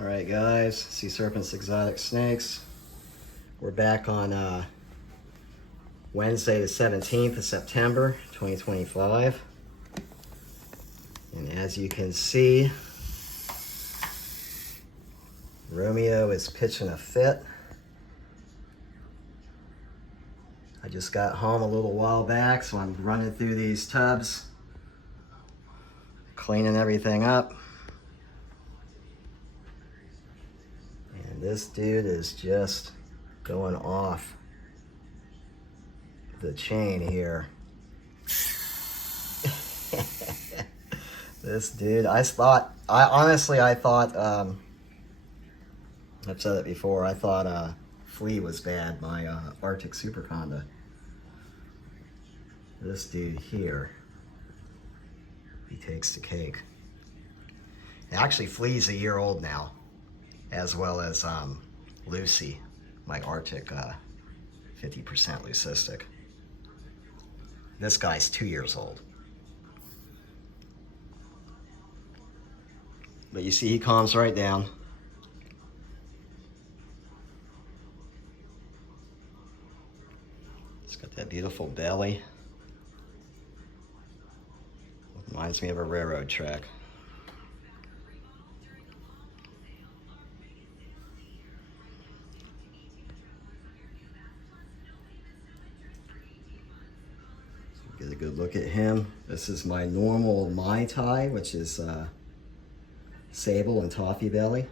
All right, guys, C-Serpents Exotic Snakes. We're back on Wednesday the 17th of September, 2025. And as you can see, Romeo is pitching a fit. I just got home a little while back, so I'm running through these tubs, cleaning everything up. And this dude is just going off the chain here. This dude, I thought, I've said it before, I thought Flea was bad, my Arctic Superconda. This dude here, he takes the cake. Actually, Flea's a year old now, as well as Lucy, my Arctic 50% leucistic. This guy's 2 years old. But you see, he calms right down. He's got that beautiful belly. Reminds me of a railroad track. So get a good look at him. This is my normal Mai Tai, which is sable and toffee belly.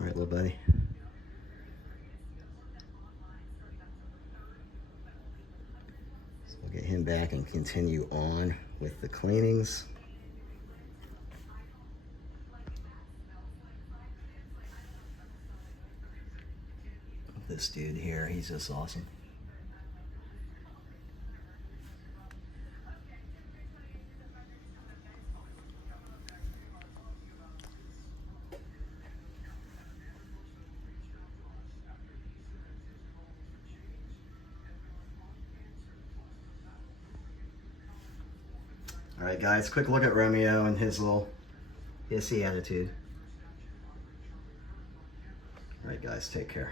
All right, little buddy. So we'll get him back and continue on with the cleanings. This dude here, he's just awesome. All right, guys, quick look at Romeo and his little hissy attitude. All right, guys, take care.